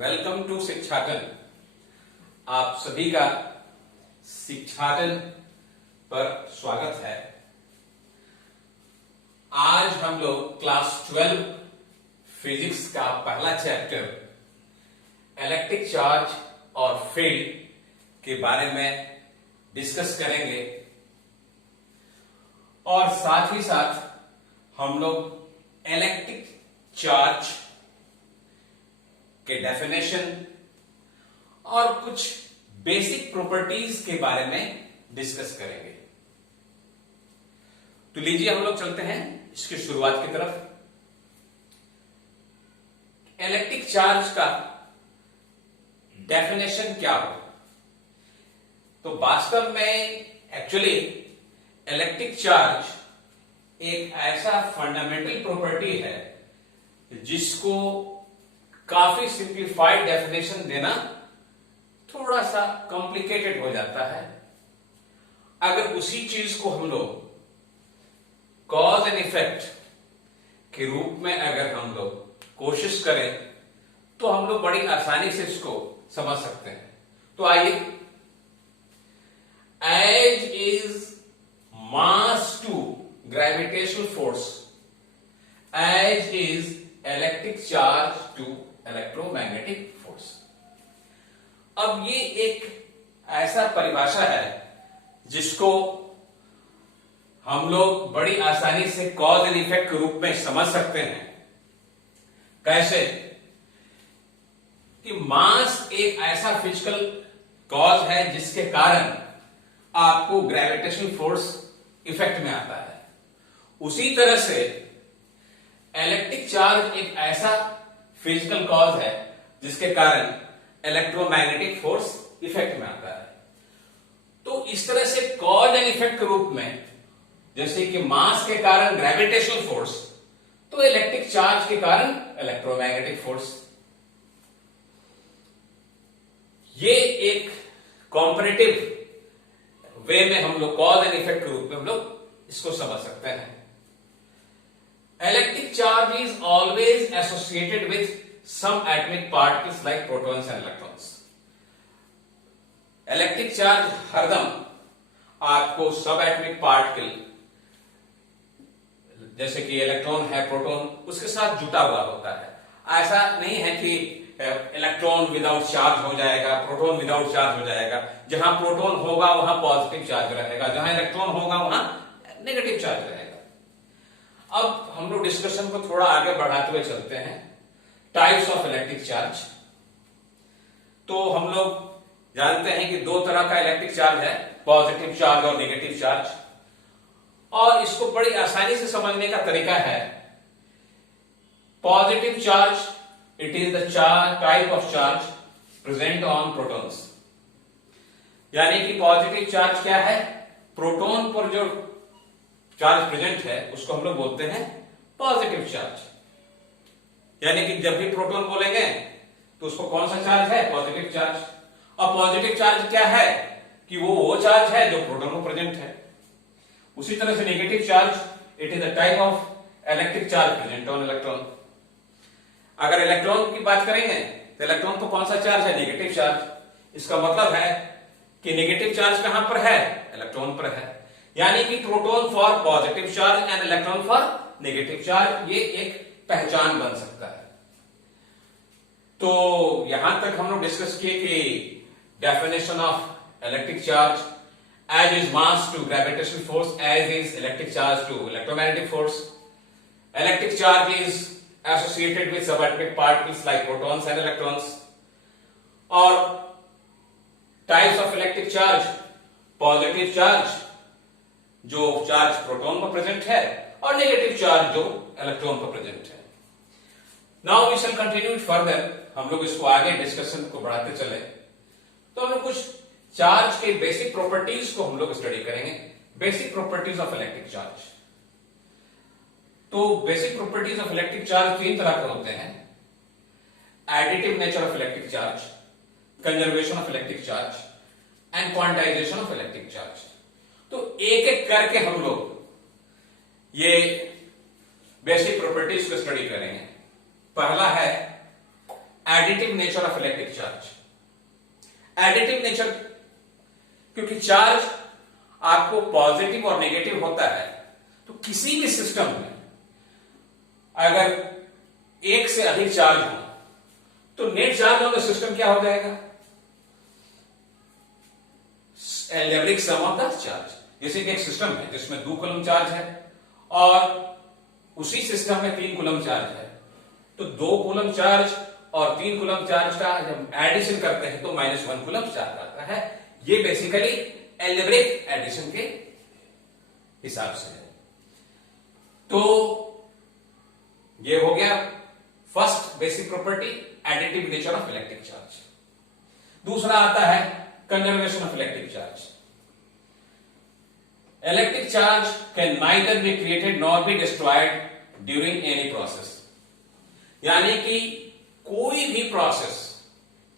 Welcome to शिक्षाटन। आप सभी का शिक्षाटन पर स्वागत है। आज हम लोग क्लास 12 फिजिक्स का पहला चैप्टर इलेक्ट्रिक चार्ज और फील्ड के बारे में डिस्कस करेंगे और साथ ही साथ हम लोग इलेक्ट्रिक चार्ज के डेफिनेशन और कुछ बेसिक प्रॉपर्टीज के बारे में डिस्कस करेंगे। तो लीजिए हम लोग चलते हैं इसकी शुरुआत की तरफ। इलेक्ट्रिक चार्ज का डेफिनेशन क्या हो? तो वास्तव में एक्चुअली इलेक्ट्रिक चार्ज एक ऐसा फंडामेंटल प्रॉपर्टी है जिसको काफी सिंप्लीफाइड डेफिनेशन देना थोड़ा सा कॉम्प्लिकेटेड हो जाता है। अगर उसी चीज को हम लोग कॉज एंड इफेक्ट के रूप में अगर हम लोग कोशिश करें तो हम लोग बड़ी आसानी से इसको समझ सकते हैं। तो आइए, as is mass to gravitational force, as is electric charge to electromagnetic force. अब ये एक ऐसा परिभाषा है जिसको हम लोग बड़ी आसानी से कॉज एंड इफेक्ट के रूप में समझ सकते हैं। कैसे? कि मास एक ऐसा फिजिकल कॉज है जिसके कारण आपको ग्रेविटेशनल फोर्स इफेक्ट में आता है। उसी तरह से इलेक्ट्रिक चार्ज एक ऐसा फिजिकल कॉज है जिसके कारण इलेक्ट्रोमैग्नेटिक फोर्स इफेक्ट में आता है। तो इस तरह से कॉज एंड इफेक्ट के रूप में, जैसे कि मास के कारण ग्रेविटेशनल फोर्स, तो इलेक्ट्रिक चार्ज के कारण इलेक्ट्रोमैग्नेटिक फोर्स। ये एक कॉम्पैरेटिव वे में हम लोग कॉज एंड इफेक्ट के रूप में हम लोग इसको समझ सकते हैं। Electric charge is always associated with some atomic particles like protons and electrons. Electric charge हरदम आपको सब एटॉमिक पार्टिकल जैसे कि इलेक्ट्रॉन है, प्रोटॉन, उसके साथ जुटा हुआ होता है। ऐसा नहीं है कि इलेक्ट्रॉन विदाउट चार्ज हो जाएगा, प्रोटॉन विदाउट चार्ज हो जाएगा। जहां प्रोटॉन होगा वहां पॉजिटिव चार्ज रहेगा, जहां इलेक्ट्रॉन होगा वहां नेगेटिव चार्ज रहेगा। अब हम लोग डिस्कशन को थोड़ा आगे बढ़ाते हुए चलते हैं। Types of electric charge. तो हम लोग जानते हैं कि दो तरह का इलेक्ट्रिक चार्ज है, पॉजिटिव चार्ज और नेगेटिव चार्ज। और इसको बड़ी आसानी से समझने का तरीका है, positive charge it is the type of charge present on protons. यानी कि पॉजिटिव चार्ज क्या है? प्रोटॉन पर जो चार्ज प्रेजेंट है उसको हम लोग बोलते हैं पॉजिटिव चार्ज। यानी कि जब भी प्रोटॉन बोलेंगे तो उसको कौन सा चार्ज है? Positive charge. और पॉजिटिव चार्ज क्या है? कि वो चार्ज है जो प्रोटॉन में प्रेजेंट है। उसी तरह से negative charge it is the type of electric charge present on electron. अगर इलेक्ट्रॉन की बात करेंगे तो इलेक्ट्रॉन को कौन सा चार्ज है? Negative charge. इसका मतलब है कि नेगेटिव चार्ज कहां पर है? इलेक्ट्रॉन पर है। यानी कि proton for positive charge and electron for negative charge, ये एक पहचान बन सकता है। तो यहां तक हम लोग डिस्कस किए कि definition of electric charge, as is mass to gravitational force, as is electric charge to electromagnetic force. Electric charge is associated with subatomic particles like protons and electrons. और types of electric charge, positive charge जो charge proton पर present है और negative charge जो electron पर present है। Now we shall continue further. हम लोग इसको आगे डिस्कशन को बढ़ाते चले तो हम लोग कुछ चार्ज के बेसिक प्रॉपर्टीज को हम लोग स्टडी करेंगे। Basic properties of electric charge. तो basic properties of electric charge तीन तरह के होते हैं: additive nature of electric charge, conservation of electric charge and quantization of electric charge. तो एक एक करके हम लोग ये बेसिक प्रॉपर्टीज को स्टडी करेंगे। पहला है additive nature of electric charge. Additive nature, क्योंकि चार्ज आपको पॉजिटिव और नेगेटिव होता है, तो किसी भी सिस्टम में अगर एक से अधिक चार्ज हो तो net charge of the system क्या हो जाएगा? Algebraic sum of the charge. जैसे कि एक सिस्टम है जिसमें 2 कूलम चार्ज है और उसी सिस्टम में 3 कूलम चार्ज है, तो 2 कूलम चार्ज और 3 कूलम चार्ज का जब एडिशन करते हैं तो -1 कूलम चार्ज आता है। ये बेसिकली एल्जेब्रिक एडिशन के हिसाब से है। तो ये हो गया first basic property, additive nature of electric charge. दूसरा आता है conservation of electric charge. Electric charge can neither be created nor be destroyed during any process. यानी कि कोई भी प्रोसेस,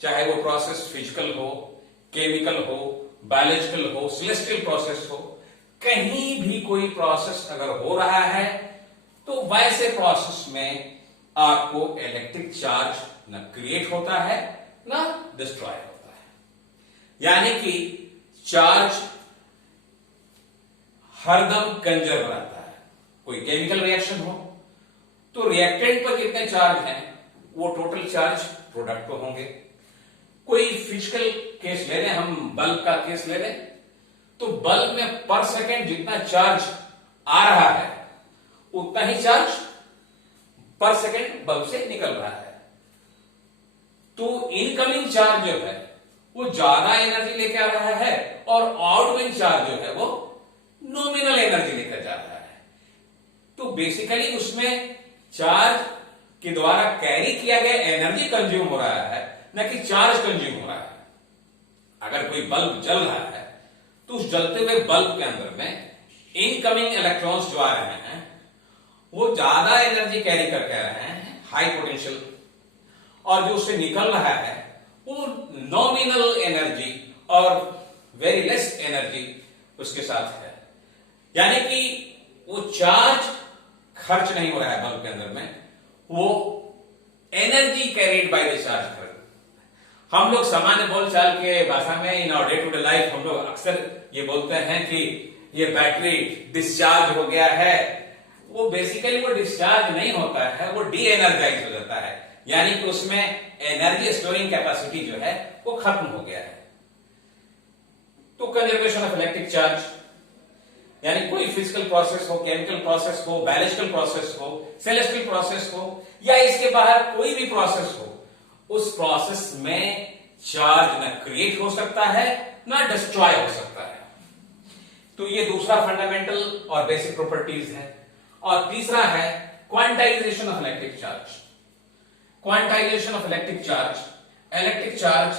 चाहे वो प्रोसेस फिजिकल हो, केमिकल हो, बायोलॉजिकल हो, सेलेस्टियल प्रोसेस हो, कहीं भी कोई प्रोसेस अगर हो रहा है तो वैसे प्रोसेस में आपको इलेक्ट्रिक चार्ज न क्रिएट होता है न डिस्ट्रॉय होता है। यानी कि चार्ज हरदम कंजर्व रहता है। कोई केमिकल रिएक्शन हो तो रिएक्टेंट पर जितने चार्ज हैं वो टोटल चार्ज प्रोडक्ट पर होंगे। कोई फिजिकल केस ले लें, हम बल्ब का केस ले लें, तो बल्ब में पर सेकेंड जितना चार्ज आ रहा है उतना ही चार्ज पर सेकेंड बल्ब से निकल रहा है। तो इनकमिंग चार्ज जो है वो ज्यादा एनर्जी लेके आ रहा है और आउटगोइंग चार्ज जो है वो नॉमिनल एनर्जी लेकर जा रहा है। तो बेसिकली उसमें चार्ज के द्वारा कैरी किया गया एनर्जी कंज्यूम हो रहा है, न कि चार्ज कंज्यूम हो रहा है। अगर कोई बल्ब जल रहा है तो उस जलते हुए बल्ब के अंदर में इनकमिंग इलेक्ट्रॉन्स जो आ रहे हैं वो ज्यादा एनर्जी कैरी करके आ रहे हैं, हाई पोटेंशियल, और जो उससे निकल रहा है वो नॉमिनल एनर्जी और वेरी लेस एनर्जी उसके साथ है। यानी कि वो चार्ज खर्च नहीं हो रहा है बल्ब के अंदर में, वो energy carried by the charge कर। हम लोग सामान्य बोलचाल के भाषा में in our day to day life हम लोग अक्सर ये बोलते हैं कि ये बैटरी डिस्चार्ज हो गया है। वो बेसिकली वो डिस्चार्ज नहीं होता है, वो डी एनर्जाइज हो जाता है। यानी कि उसमें एनर्जी स्टोरिंग कैपेसिटी जो है वो खत्म हो गया है। तो कंजर्वेशन ऑफ इलेक्ट्रिक चार्ज यानी कोई फिजिकल प्रोसेस हो, केमिकल प्रोसेस हो, बायोलॉजिकल प्रोसेस हो, सेलेस्टियल प्रोसेस हो या इसके बाहर कोई भी प्रोसेस हो, उस प्रोसेस में चार्ज न क्रिएट हो सकता है न डिस्ट्रॉय हो सकता है। तो ये दूसरा फंडामेंटल और बेसिक प्रॉपर्टीज है। और तीसरा है quantization of electric charge. Quantization of electric charge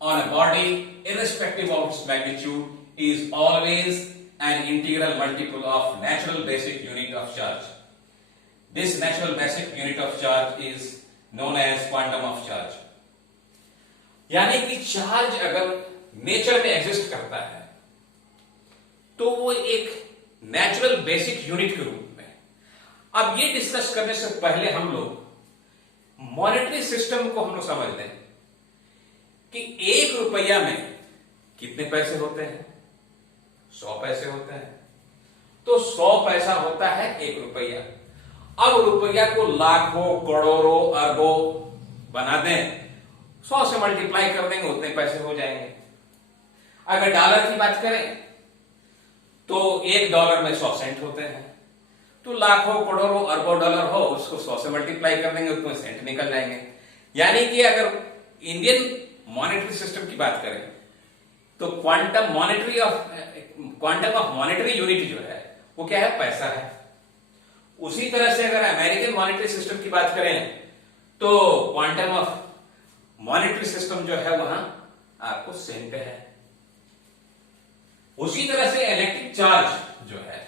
on a body irrespective of its magnitude is always an integral multiple of natural basic unit of charge. This natural basic unit of charge is known as quantum of charge. यानी कि charge अगर nature में exist करता है तो वो एक natural basic unit के रूप में। अब ये डिस्कस करने से पहले हम लोग मॉनेटरी सिस्टम को हम लोग समझ लें कि 1 रुपया में कितने पैसे होते हैं? 100 पैसे होते हैं। तो 100 पैसा होता है 1 रुपया। अब रुपया को लाखों, करोड़ों, अरबों बना दें, 100 से मल्टीप्लाई कर देंगे, उतने पैसे हो जाएंगे। अगर डॉलर की बात करें तो $1 में 100 सेंट होते हैं। तो लाखों, करोड़ों, अरबों डॉलर हो, उसको 100 से मल्टीप्लाई कर देंगे, उतने सेंट निकल जाएंगे। यानी कि अगर इंडियन मॉनेटरी सिस्टम की बात करें तो क्वांटम ऑफ मॉनेटरी यूनिट जो है वो क्या है? पैसा है। उसी तरह से अगर अमेरिकन मॉनेटरी सिस्टम की बात करें तो क्वांटम ऑफ मॉनेटरी सिस्टम जो है वहां आपको सेंट है। उसी तरह से इलेक्ट्रिक चार्ज जो है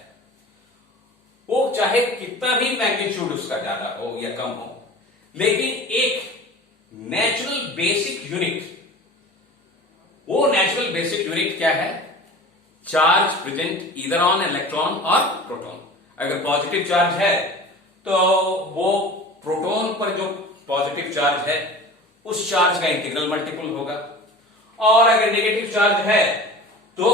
वो चाहे कितना भी मैग्नीट्यूड उसका ज्यादा हो या कम हो, लेकिन एक नेचुरल बेसिक यूनिट, वो नेचुरल बेसिक यूनिट क्या है? Charge present either on electron और प्रोटॉन। अगर पॉजिटिव चार्ज है तो वो प्रोटॉन पर जो पॉजिटिव चार्ज है उस चार्ज का इंटीग्रल मल्टीपल होगा। और अगर नेगेटिव चार्ज है तो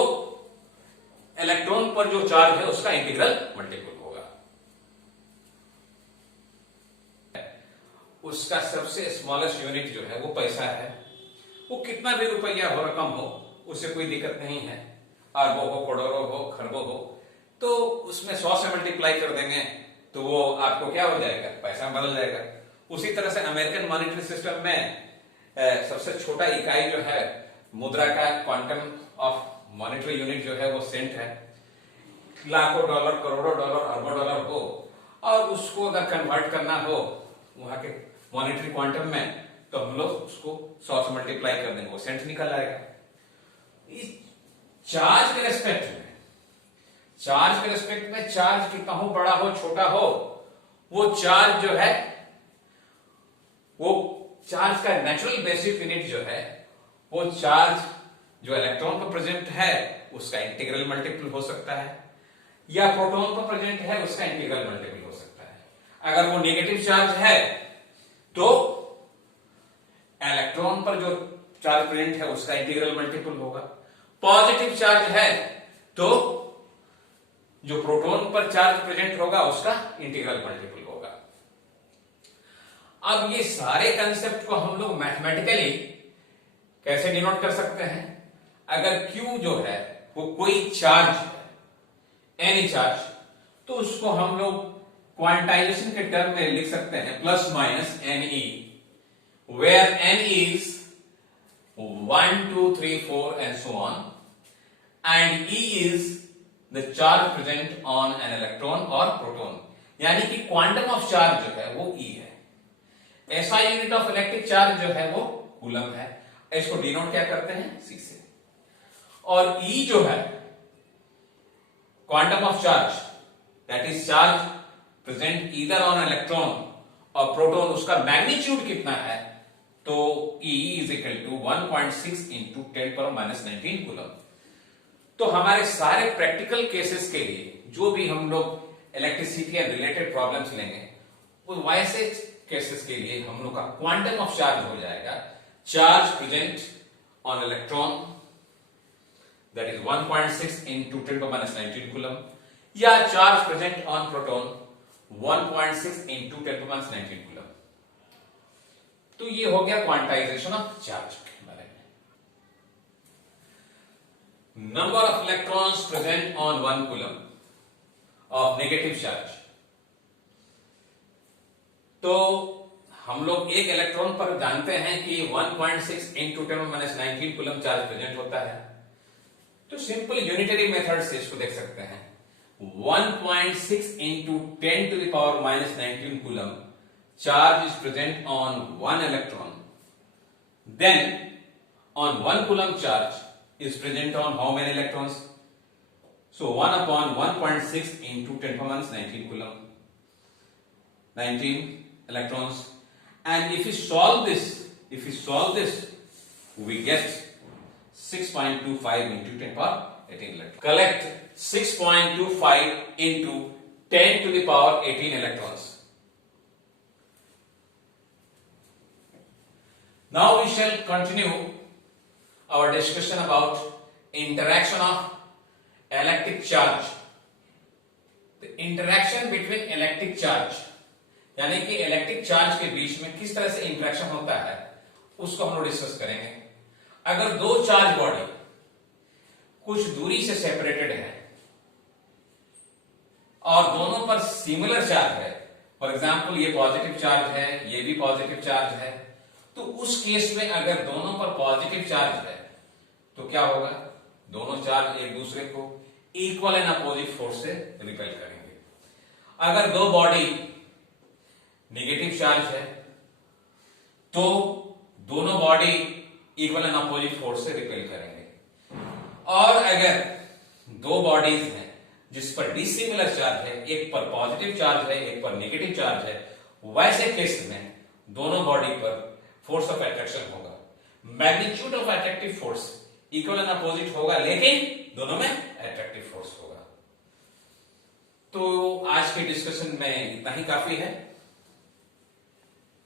इलेक्ट्रॉन पर जो चार्ज है उसका इंटीग्रल मल्टीपल होगा। उसका सबसे स्मॉलेस्ट यूनिट जो है वो पैसा है। वो कितना भी रुपया हो रकम हो उससे कोई दिक्कत नहीं है, अरबों हो, करोड़ों हो, खरबों हो, तो उसमें 100 से मल्टीप्लाई कर देंगे तो वो आपको क्या हो जाएगा, पैसा बदल जाएगा। उसी तरह से अमेरिकन मॉनेटरी सिस्टम में सबसे छोटा इकाई जो है मुद्रा का क्वांटम ऑफ मॉनेटरी यूनिट जो है वो सेंट है। लाखों डॉलर, करोड़ों डॉलर, अरबों डॉलर हो और उसको अगर कन्वर्ट करना हो वहां के मॉनेटरी क्वांटम में तो हम लोग उसको 100 से मल्टीप्लाई कर देंगे, वो सेंट निकल आएगा। चार्ज के रेस्पेक्ट में चार्ज कितना हो, बड़ा हो, छोटा हो, वो चार्ज जो है वो चार्ज का नेचुरल बेसिक यूनिट जो है वो चार्ज जो इलेक्ट्रॉन पर प्रेजेंट है उसका इंटीग्रल मल्टीपल हो सकता है, या प्रोटॉन पर प्रेजेंट है उसका इंटीग्रल मल्टीपल हो सकता है। अगर वो नेगेटिव चार्ज है तो इलेक्ट्रॉन पर जो चार्ज प्रेजेंट है उसका इंटीग्रल मल्टीपल होगा। पॉजिटिव चार्ज है तो जो प्रोटॉन पर चार्ज प्रेजेंट होगा उसका इंटीग्रल मल्टीपल होगा। अब ये सारे कंसेप्ट को हम लोग मैथमेटिकली कैसे डिनोट कर सकते हैं? अगर Q जो है वो कोई चार्ज है, एनी चार्ज, तो उसको हम लोग क्वांटाइजेशन के टर्म में लिख सकते हैं plus minus NE, where N is 1, 2, 3, 4 and so on, and E is the charge present on an electron or proton, यानी कि क्वांटम ऑफ चार्ज जो है वो E है। ऐसा यूनिट ऑफ इलेक्ट्रिक चार्ज जो है वो कूलम है। इसको डिनोट क्या करते हैं, C से। और E जो है quantum of charge, that is charge present either on electron और प्रोटॉन, उसका मैग्नीट्यूड कितना है, तो E is equal to 1.6 into 10⁻⁻19 coulomb. तो हमारे सारे प्रैक्टिकल केसेस के लिए जो भी हम लोग इलेक्ट्रिसिटी या रिलेटेड प्रॉब्लम्स लेंगे वो वैसे केसेस के लिए हम लोग का क्वांटम ऑफ चार्ज हो जाएगा charge present on electron, that is 1.6 into 10⁻19 coulomb, या charge present on proton 1.6 into 10⁻19 coulomb. तो ये हो गया क्वांटाइजेशन ऑफ चार्ज के बारे में। Number of electrons present on 1 coulomb of negative charge. तो हम लोग एक इलेक्ट्रॉन पर जानते हैं कि 1.6 इंटू 10⁻19 कूलम चार्ज प्रेजेंट होता है। तो सिंपल यूनिटरी मेथड से इसको देख सकते हैं। 1.6 into 10⁻⁻19 coulomb charge is present on 1 electron, then on 1 coulomb charge is present on how many electrons? So 1 upon 1.6 into 10⁻19 coulomb, 19 electrons. And if we solve this, we get 6.25 into 10⁻18 electrons. Collect 6.25 into 10⁻18 electrons. Now we shall continue our discussion about interaction of electric charge. The interaction between electric charge, यानी कि electric charge के बीच में किस तरह से interaction होता है उसको हम लोग डिस्कस करेंगे। अगर दो चार्ज बॉडी कुछ दूरी से सेपरेटेड है और दोनों पर सिमिलर चार्ज है, फॉर एग्जाम्पल ये पॉजिटिव चार्ज है, ये भी पॉजिटिव चार्ज है, तो उस केस में अगर दोनों पर पॉजिटिव चार्ज है तो क्या होगा, दोनों चार्ज एक दूसरे को इक्वल एंड अपोजिट फोर्स से रिपेल करेंगे। अगर दो बॉडी नेगेटिव चार्ज है तो दोनों body equal and opposite force से रिपेल करेंगे। और अगर दो बॉडीज हैं जिस पर डिसिमिलर चार्ज है, एक पर पॉजिटिव चार्ज है, एक पर नेगेटिव चार्ज है, वैसे केस में दोनों बॉडी पर फोर्स ऑफ अट्रैक्शन होगा, magnitude of attractive force equal and opposite होगा, लेकिन दोनों में अट्रैक्टिव फोर्स होगा। तो आज के डिस्कशन में इतना ही काफी है।